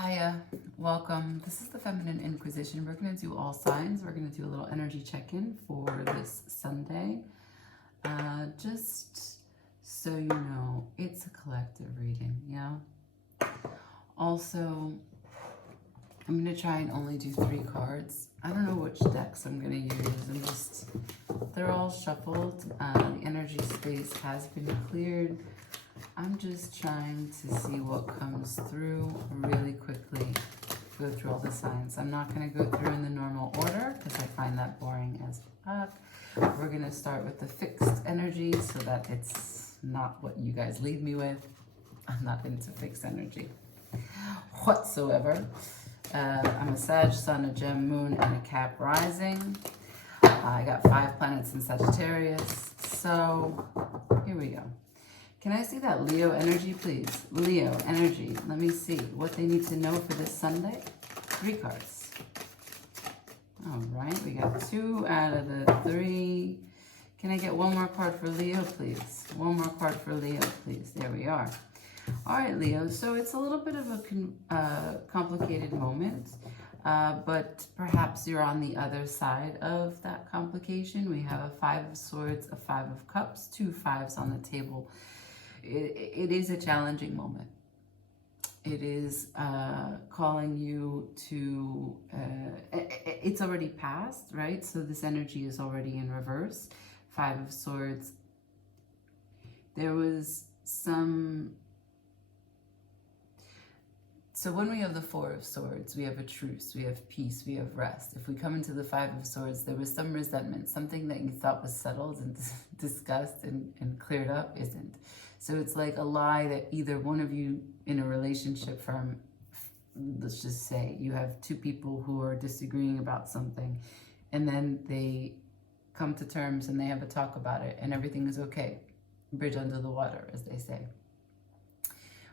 Hiya, welcome. This is the Feminine Inquisition. We're going to do all signs. We're going to do a little energy check-in for this Sunday. Just so you know, it's a collective reading, yeah? Also, I'm going to try and only do 3 cards. I don't know which decks I'm going to use. They're all shuffled. The energy space has been cleared. I'm just trying to see what comes through really quickly. Go through all the signs. I'm not going to go through in the normal order because I find that boring as fuck. We're going to start with the fixed energy so that it's not what you guys leave me with. I'm not into fixed energy whatsoever. I'm a Sag, Sun, a Gem, Moon, and a Cap rising. I got 5 planets in Sagittarius. So here we go. Can I see that Leo energy, please? Leo energy. Let me see what they need to know for this Sunday. 3 cards. All right, we got 2 out of the 3. Can I get one more card for Leo, please? One more card for Leo, please. There we are. All right, Leo. So it's a little bit of a complicated moment, but perhaps you're on the other side of that complication. We have a 5 of Swords, a 5 of Cups, 2 5s on the table. It is a challenging moment. It is calling you to, it's already passed, right? So this energy is already in reverse. 5 of Swords. There was some, so when we have the 4 of Swords, we have a truce, we have peace, we have rest. If we come into the 5 of Swords, there was some resentment, something that you thought was settled and discussed and cleared up isn't. So it's like a lie that either one of you in a relationship from, let's just say, you have 2 people who are disagreeing about something, and then they come to terms and they have a talk about it, and everything is okay. Bridge under the water, as they say.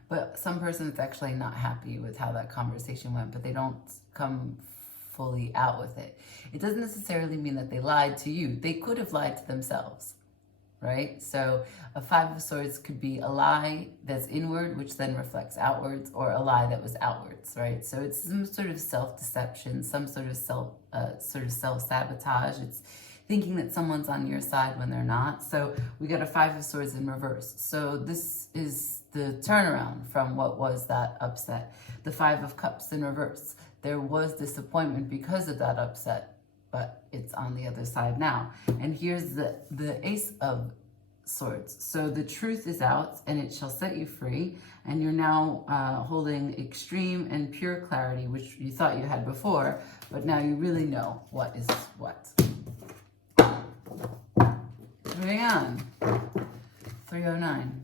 But some person is actually not happy with how that conversation went, but they don't come fully out with it. It doesn't necessarily mean that they lied to you. They could have lied to themselves. Right? So a 5 of Swords could be a lie that's inward, which then reflects outwards, or a lie that was outwards, right? So it's some sort of self-deception, some sort of self-sabotage. It's thinking that someone's on your side when they're not. So we got a 5 of Swords in reverse. So this is the turnaround from what was that upset. The 5 of Cups in reverse. There was disappointment because of that upset, but it's on the other side now. And here's the Ace of Swords. So the truth is out, and it shall set you free. And you're now holding extreme and pure clarity, which you thought you had before, but now you really know what is what. Moving on. 309.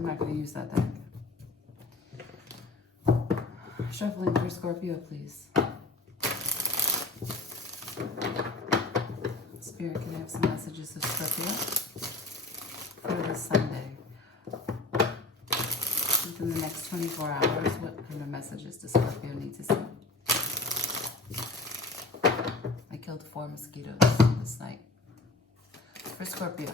I'm not going to use that deck. Shuffling for Scorpio, please. Spirit, can I have some messages of Scorpio for this Sunday? Within the next 24 hours, what kind of messages does Scorpio need to see? I killed 4 mosquitoes this night. For Scorpio.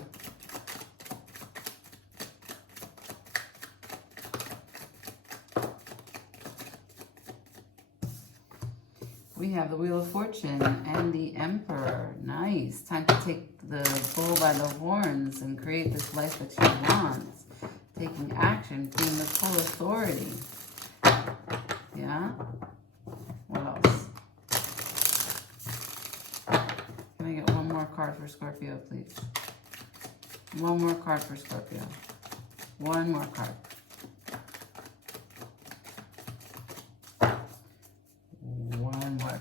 We have the Wheel of Fortune and the Emperor. Nice. Time to take the bull by the horns and create this life that you want. Taking action, being the full authority. Yeah? What else? Can I get one more card for Scorpio, please? One more card for Scorpio. One more card.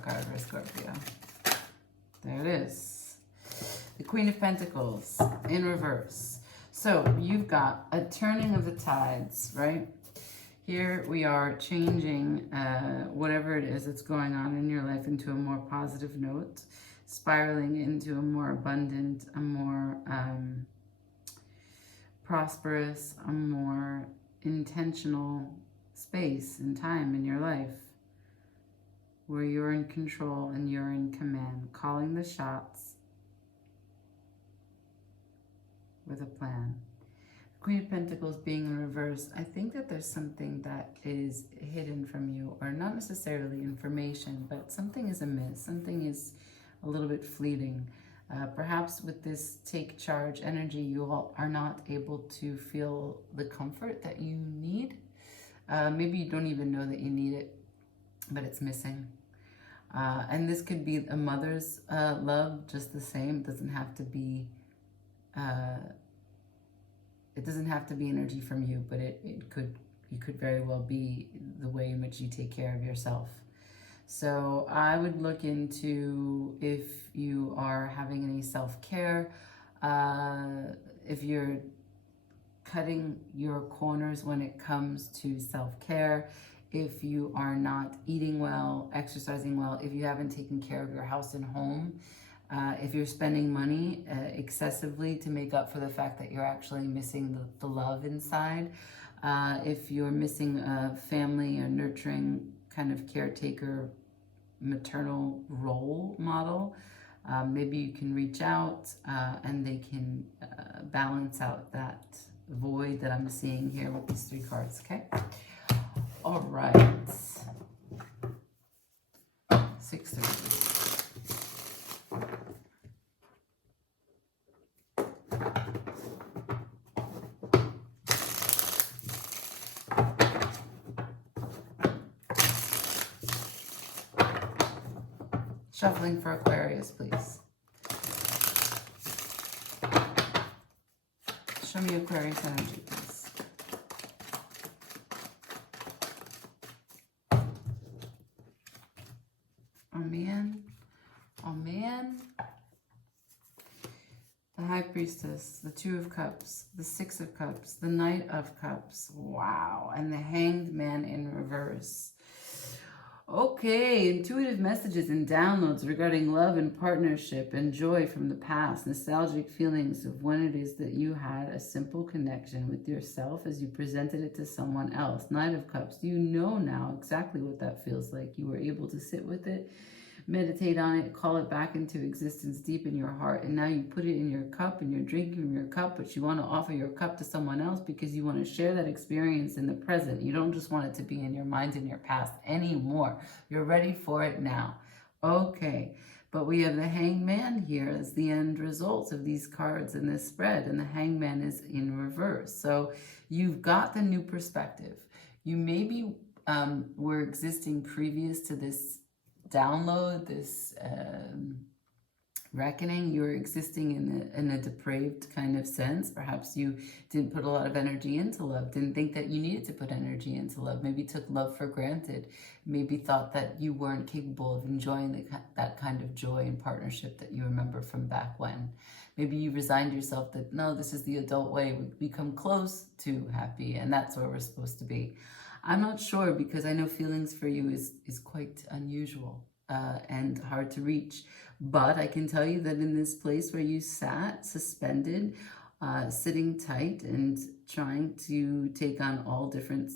Card for Scorpio. There it is. The Queen of Pentacles in reverse. So you've got a turning of the tides, right? Here we are changing whatever it is that's going on in your life into a more positive note, spiraling into a more abundant, a more prosperous, a more intentional space and time in your life where you're in control and you're in command, calling the shots with a plan. Queen of Pentacles being in reverse, I think that there's something that is hidden from you, or not necessarily information, but something is amiss. Something is a little bit fleeting. Perhaps with this take charge energy, you all are not able to feel the comfort that you need. Maybe you don't even know that you need it, but it's missing. And this could be a mother's love, just the same. It doesn't have to be energy from you, but it could very well be the way in which you take care of yourself. So I would look into if you are having any self-care, if you're cutting your corners when it comes to self-care, if you are not eating well, exercising well, if you haven't taken care of your house and home, if you're spending money excessively to make up for the fact that you're actually missing the love inside, if you're missing a family or nurturing kind of caretaker, maternal role model, maybe you can reach out and they can balance out that void that I'm seeing here with these 3 cards, okay? All right. 6:30. Shuffling for Aquarius, please. Show me Aquarius energy, please. Oh, man. Oh, man. The High Priestess, the 2 of Cups, the 6 of Cups, the Knight of Cups. Wow. And the Hanged Man in reverse. Okay, intuitive messages and downloads regarding love and partnership and joy from the past, nostalgic feelings of when it is that you had a simple connection with yourself as you presented it to someone else. Knight of Cups, you know now exactly what that feels like. You were able to sit with it, meditate on it, call it back into existence deep in your heart, and now you put it in your cup and you're drinking from your cup, but you want to offer your cup to someone else because you want to share that experience in the present. You don't just want it to be in your mind in your past anymore. You're ready for it now. Okay, but we have the Hanged Man here as the end result of these cards in this spread, and the Hanged Man is in reverse. So you've got the new perspective. You maybe were existing previous to this download, this reckoning. You were existing in a depraved kind of sense. Perhaps you didn't put a lot of energy into love, didn't think that you needed to put energy into love, maybe took love for granted, maybe thought that you weren't capable of enjoying that kind of joy and partnership that you remember from back when. Maybe you resigned yourself that, no, this is the adult way. We become close to happy, and that's where we're supposed to be. I'm not sure, because I know feelings for you is quite unusual and hard to reach. But I can tell you that in this place where you sat, suspended, sitting tight and trying to take on all different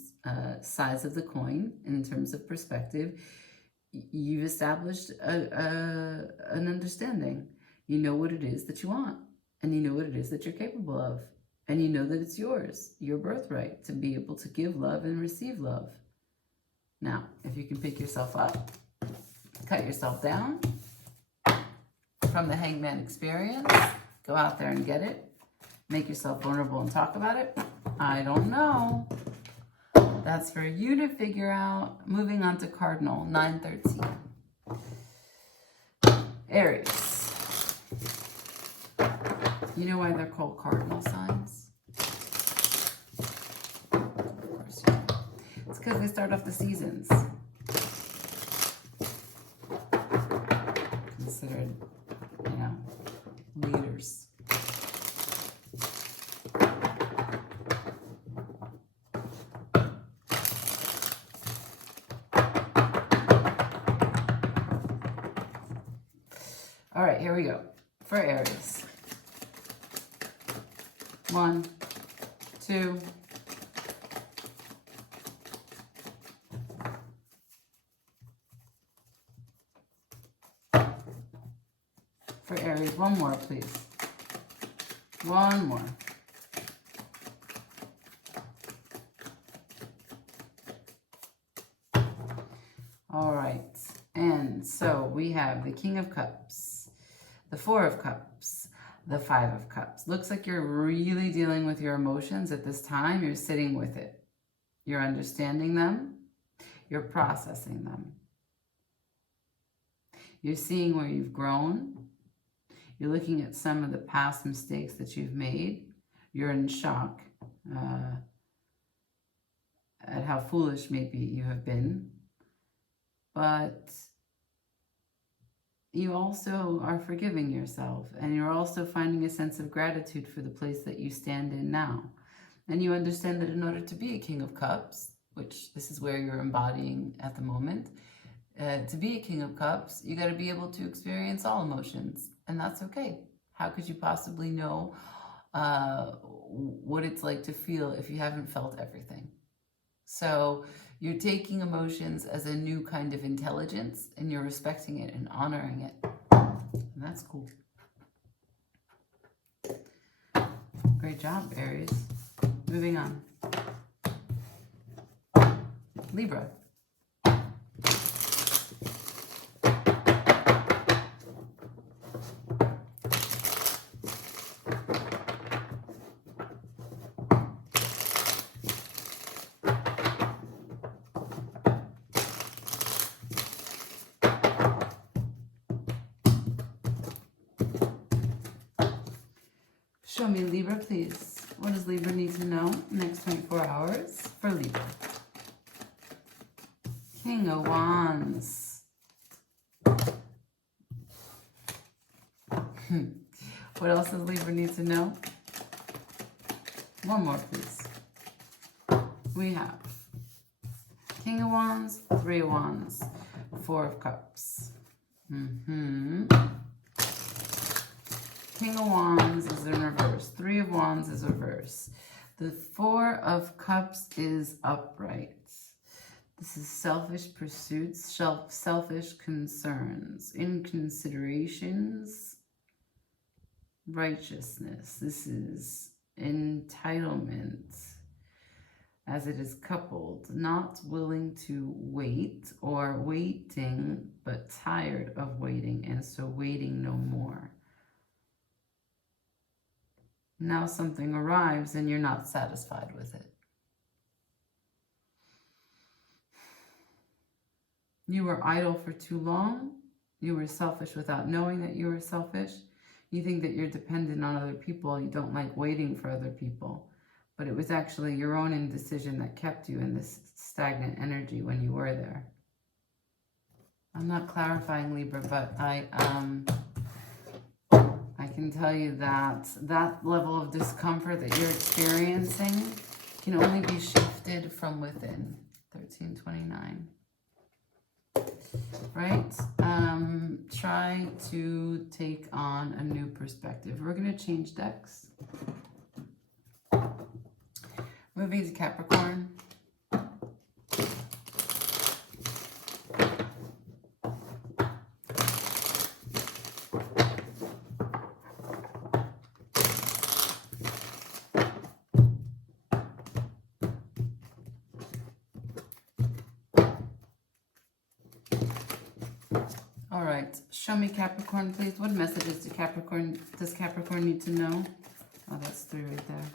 sides of the coin in terms of perspective, you've established an understanding. You know what it is that you want, and you know what it is that you're capable of. And you know that it's yours, your birthright, to be able to give love and receive love. Now, if you can pick yourself up, cut yourself down from the Hanged Man experience, go out there and get it, make yourself vulnerable and talk about it. I don't know. That's for you to figure out. Moving on to Cardinal, 913. Aries. You know why they're called cardinal signs? Of course you know. It's because they start off the seasons. Considered, leaders. All right, here we go. For Aries. 1, 2, For Aries, one more, please. One more. All right. And so we have the King of Cups, the Four of Cups, the Five of Cups. Looks like you're really dealing with your emotions at this time. You're sitting with it. You're understanding them. You're processing them. You're seeing where you've grown. You're looking at some of the past mistakes that you've made. You're in shock at how foolish maybe you have been. But you also are forgiving yourself, and you're also finding a sense of gratitude for the place that you stand in now. And you understand that in order to be a King of Cups, which this is where you're embodying at the moment, to be a King of Cups, you got to be able to experience all emotions, and that's okay. How could you possibly know what it's like to feel if you haven't felt everything? So you're taking emotions as a new kind of intelligence, and you're respecting it and honoring it, and that's cool. Great job, Aries. Moving on. Libra. Show me Libra, please. What does Libra need to know next 24 hours for Libra? King of Wands. What else does Libra need to know? One more, please. We have King of Wands, Three of Wands, Four of Cups. King of Wands is in reverse. Three of Wands is reverse. The Four of Cups is upright. This is selfish pursuits, selfish concerns, inconsiderations, righteousness. This is entitlement as it is coupled, not willing to wait or waiting but tired of waiting, and so waiting no more. Now something arrives and you're not satisfied with it. You were idle for too long. You were selfish without knowing that you were selfish. You think that you're dependent on other people. You don't like waiting for other people. But it was actually your own indecision that kept you in this stagnant energy when you were there. I'm not clarifying, Libra, but I can tell you that that level of discomfort that you're experiencing can only be shifted from within. 1329. Right? Try to take on a new perspective. We're going to change decks. Moving to Capricorn. All right, show me Capricorn, please. What messages does Capricorn need to know? Oh, that's three right there.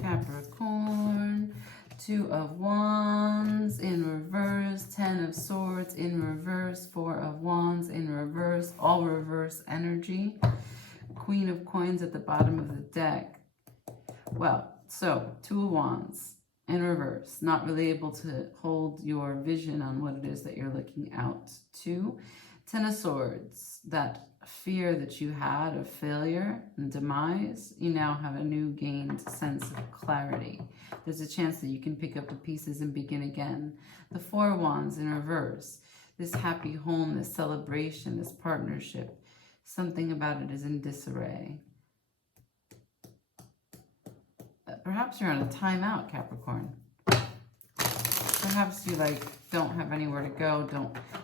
Capricorn, Two of Wands in reverse, Ten of Swords in reverse, Four of Wands in reverse, all reverse energy. Queen of Coins at the bottom of the deck. Well, so Two of Wands in reverse, not really able to hold your vision on what it is that you're looking out to. Ten of Swords, that fear that you had of failure and demise, you now have a new gained sense of clarity. There's a chance that you can pick up the pieces and begin again. The Four of Wands in reverse, this happy home, this celebration, this partnership, something about it is in disarray. Perhaps you're on a timeout, Capricorn. Perhaps you like don't have anywhere to go.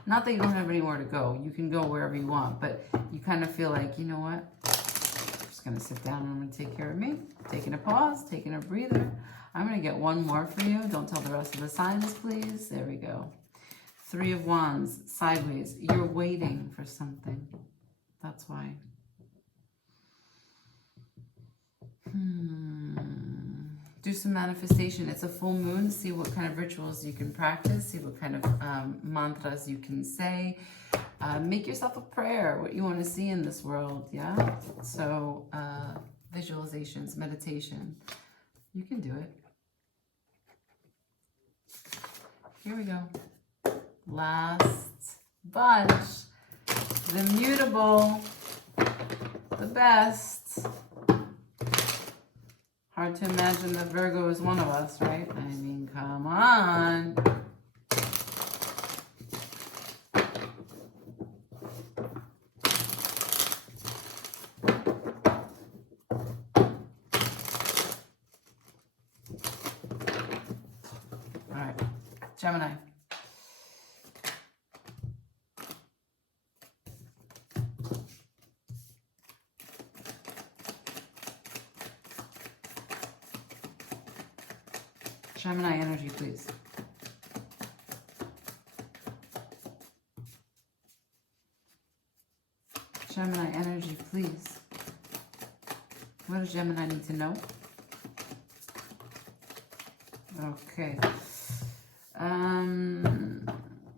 Not that you don't have anywhere to go. You can go wherever you want, but you kind of feel like, you know what? I'm just gonna sit down and I'm gonna take care of me. Taking a pause, taking a breather. I'm gonna get one more for you. Don't tell the rest of the signs, please. There we go. 3 of Wands, sideways. You're waiting for something. That's why. Do some manifestation. It's a full moon. See what kind of rituals you can practice. See what kind of mantras you can say. Make yourself a prayer, what you want to see in this world, yeah? So, visualizations, meditation. You can do it. Here we go. Last bunch. The mutable. The best. Hard to imagine that Virgo is one of us, right? I mean, come on. All right, Gemini. Gemini energy, please. Gemini energy, please. What does Gemini need to know? Okay.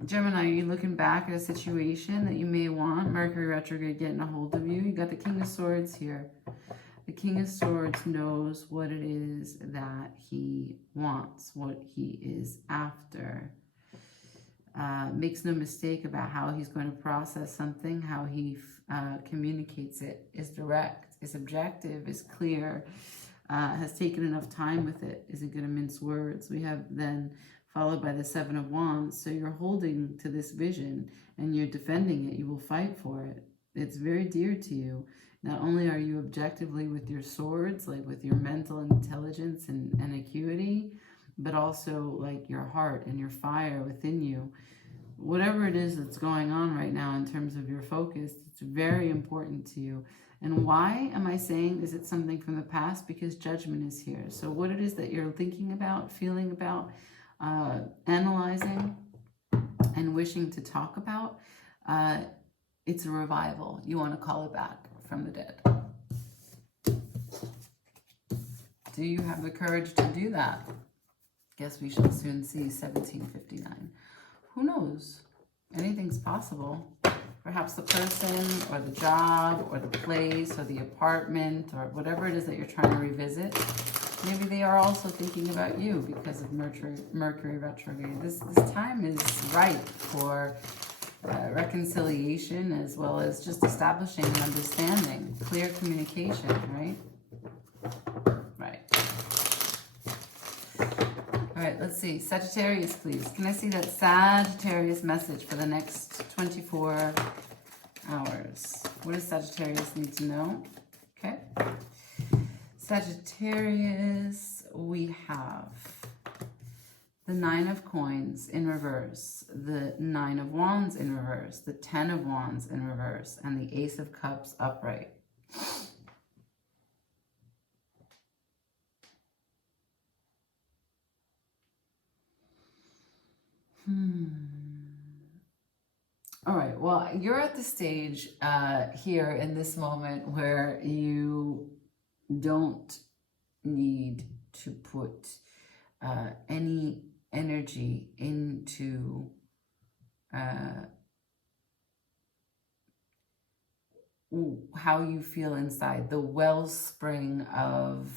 Gemini, are you looking back at a situation that you may want? Mercury retrograde getting a hold of you. You got the King of Swords here. The King of Swords knows what it is that he wants, what he is after. Makes no mistake about how he's going to process something, how he communicates it, is direct, is objective, is clear, has taken enough time with it, isn't going to mince words. We have then followed by the 7 of Wands. So you're holding to this vision and you're defending it. You will fight for it. It's very dear to you. Not only are you objectively with your swords, like with your mental intelligence and acuity, but also like your heart and your fire within you. Whatever it is that's going on right now in terms of your focus, it's very important to you. And why am I saying, is it something from the past? Because judgment is here. So what it is that you're thinking about, feeling about, analyzing, and wishing to talk about, it's a revival. You want to call it back from the dead. Do you have the courage to do that? Guess we shall soon see. 1759. Who knows? Anything's possible. Perhaps the person or the job or the place or the apartment or whatever it is that you're trying to revisit, maybe they are also thinking about you because of Mercury retrograde. This time is ripe for reconciliation, as well as just establishing an understanding, clear communication, right? Right. All right, let's see. Sagittarius, please. Can I see that Sagittarius message for the next 24 hours? What does Sagittarius need to know? Okay. Sagittarius, we have the 9 of Coins in reverse, the 9 of Wands in reverse, the 10 of Wands in reverse, and the Ace of Cups upright. All right, well, you're at the stage here in this moment where you don't need to put any energy into how you feel inside, the wellspring of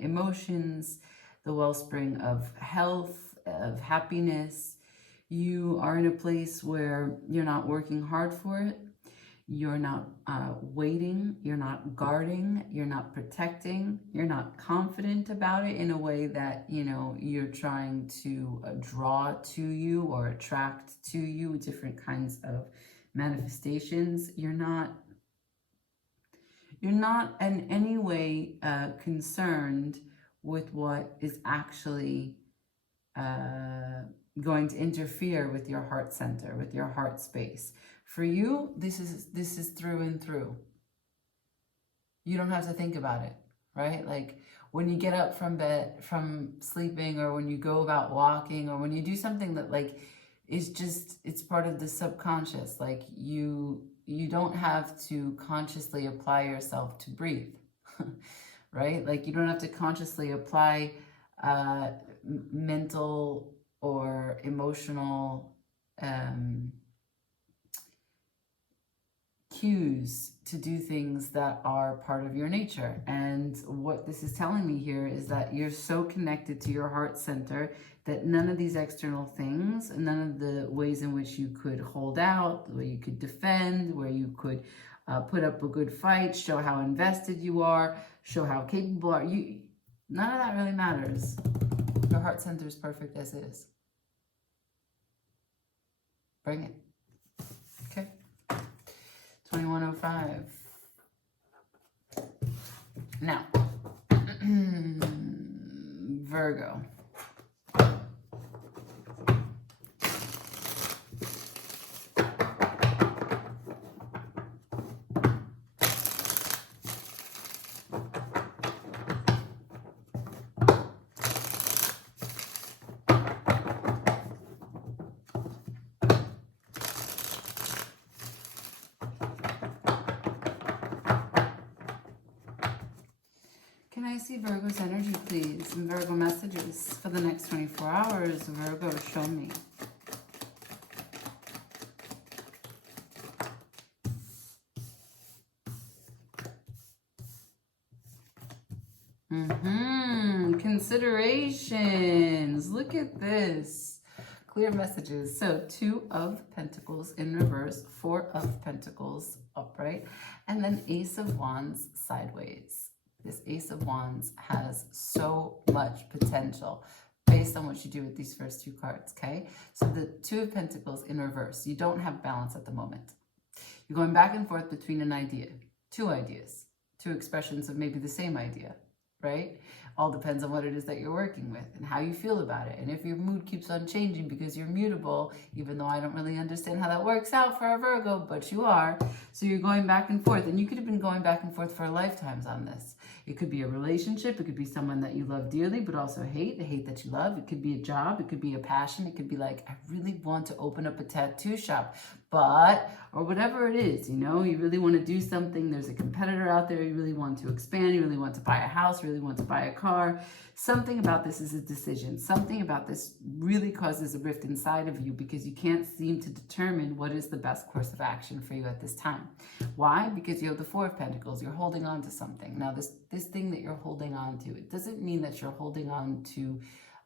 emotions, the wellspring of health, of happiness. You are in a place where you're not working hard for it. You're not waiting. You're not guarding. You're not protecting. You're not confident about it in a way that, you know, you're trying to draw to you or attract to you different kinds of manifestations. You're not in any way concerned with what is actually going to interfere with your heart center, with your heart space. For you, this is through and through. You don't have to think about it, right? Like when you get up from bed, from sleeping, or when you go about walking, or when you do something that like is just, it's part of the subconscious. Like you don't have to consciously apply yourself to breathe, right? Like you don't have to consciously apply mental or emotional cues to do things that are part of your nature. And what this is telling me here is that you're so connected to your heart center that none of these external things, none of the ways in which you could hold out, where you could defend, where you could put up a good fight, show how invested you are, show how capable are you, none of that really matters. Your heart center is perfect as is. Bring it. Okay. 2105. Now, Virgo. Can I see Virgo's energy, please? And Virgo messages for the next 24 hours. Virgo, show me. Considerations. Look at this. Clear messages. So 2 of Pentacles in reverse, 4 of Pentacles upright, and then Ace of Wands sideways. This Ace of Wands has so much potential based on what you do with these first 2 cards, okay? So the 2 of Pentacles in reverse. You don't have balance at the moment. You're going back and forth between an idea, 2 ideas, 2 expressions of maybe the same idea, right? All depends on what it is that you're working with and how you feel about it. And if your mood keeps on changing because you're mutable, even though I don't really understand how that works out for a Virgo, but you are. So you're going back and forth, and you could have been going back and forth for lifetimes on this. It could be a relationship. It could be someone that you love dearly, but also hate, the hate that you love. It could be a job. It could be a passion. It could be like, I really want to open up a tattoo shop, but, or whatever it is, you know, you really want to do something. There's a competitor out there. You really want to expand. You really want to buy a house, really want to buy a car. Something about this is a decision. Something about this really causes a rift inside of you because you can't seem to determine what is the best course of action for you at this time. Why? Because you have the 4 of Pentacles. You're holding on to something. Now, this thing that you're holding on to, it doesn't mean that you're holding on to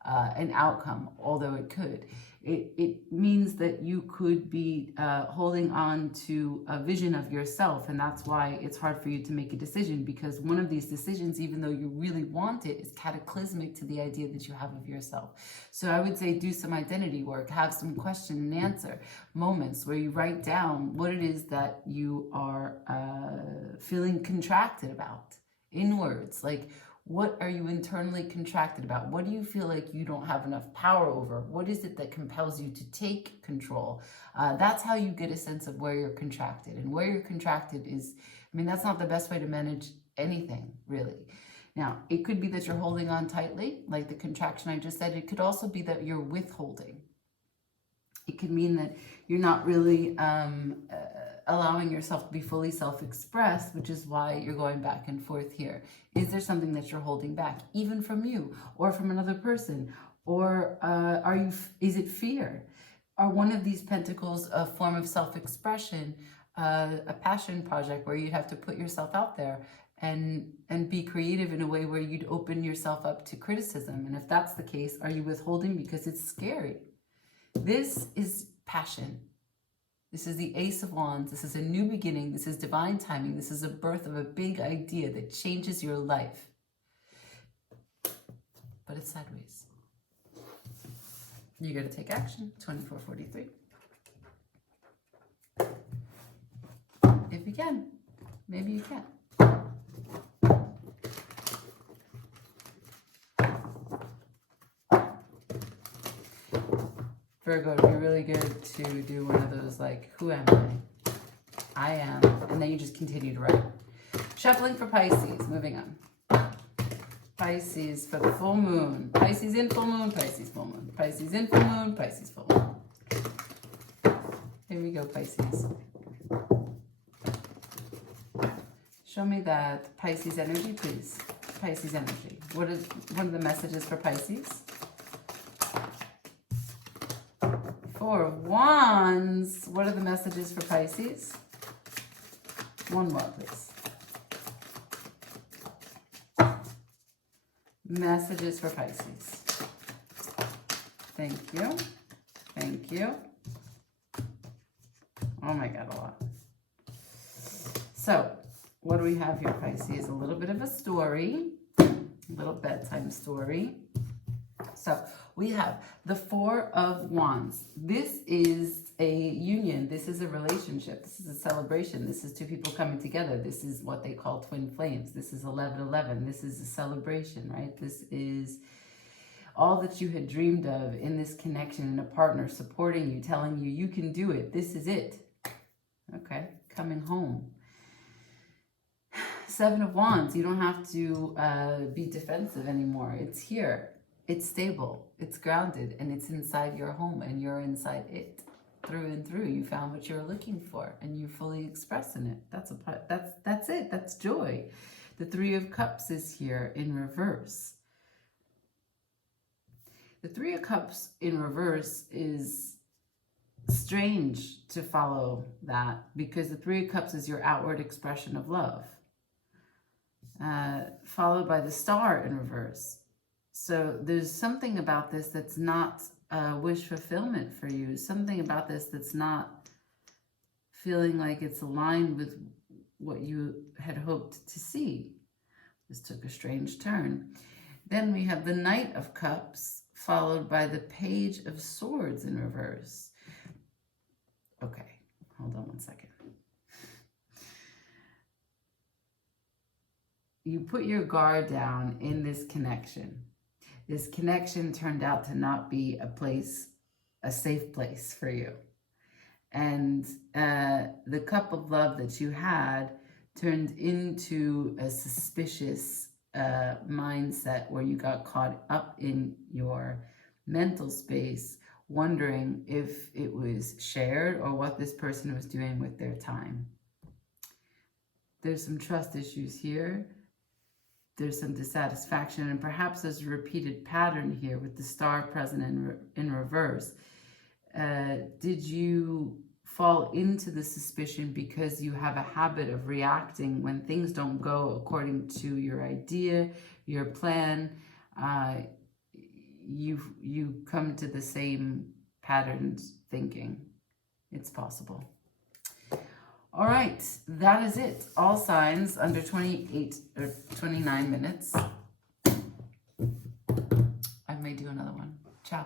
an outcome, although it could. It means that you could be holding on to a vision of yourself, and that's why it's hard for you to make a decision, because one of these decisions, even though you really want it, is cataclysmic to the idea that you have of yourself. So I would say do some identity work, have some question and answer moments where you write down what it is that you are feeling contracted about in words. Like, what are you internally contracted about? What do you feel like you don't have enough power over? What is it that compels you to take control? That's how you get a sense of where you're contracted. And where you're contracted is, I mean, that's not the best way to manage anything, really. Now, it could be that you're holding on tightly, like the contraction I just said. It could also be that you're withholding. It could mean that you're not really allowing yourself to be fully self-expressed, which is why you're going back and forth here. Is there something that you're holding back, even from you or from another person? Or is it fear? Are one of these pentacles a form of self-expression, a passion project where you'd have to put yourself out there and be creative in a way where you'd open yourself up to criticism? And if that's the case, are you withholding because it's scary? This is passion. This is the Ace of Wands. This is a new beginning. This is divine timing. This is a birth of a big idea that changes your life. But it's sideways. You got to take action. 2443. If you can. Maybe you can. Virgo, it'd be really good to do one of those like, who am I? I am. And then you just continue to write. Shuffling for Pisces. Moving on. Pisces for the full moon. Pisces in full moon, Pisces full moon. Pisces in full moon, Pisces full moon. Here we go, Pisces. Show me that Pisces energy, please. Pisces energy. What is one of the messages for Pisces? Four of Wands. What are the messages for Pisces? One more, please. Messages for Pisces. Thank you. Thank you. Oh my God, a lot. So, what do we have here, Pisces? A little bit of a story, a little bedtime story. So we have the Four of Wands. This is a union. This is a relationship. This is a celebration. This is two people coming together. This is what they call twin flames. This is 11-11. This is a celebration, right? This is all that you had dreamed of in this connection, and a partner supporting you, telling you, you can do it. This is it. Okay, coming home. Seven of Wands, you don't have to be defensive anymore. It's here. It's stable. It's grounded. And it's inside your home. And you're inside it. Through and through. You found what you were looking for. And you're fully expressing it. That's it. That's joy. The Three of Cups is here in reverse. The Three of Cups in reverse is strange to follow that. Because the Three of Cups is your outward expression of love. Followed by the Star in reverse. So there's something about this that's not wish fulfillment for you. Something about this that's not feeling like it's aligned with what you had hoped to see. This took a strange turn. Then we have the Knight of Cups, followed by the Page of Swords in reverse. Okay, hold on one second. You put your guard down in this connection. This connection turned out to not be a safe place for you. And the cup of love that you had turned into a suspicious mindset where you got caught up in your mental space, wondering if it was shared or what this person was doing with their time. There's some trust issues here. There's some dissatisfaction, and perhaps there's a repeated pattern here with the Star present in reverse. Did you fall into the suspicion because you have a habit of reacting when things don't go according to your idea, your plan? You come to the same patterned thinking. It's possible. All right, that is it. All signs under 28 or 29 minutes. I may do another one. Ciao.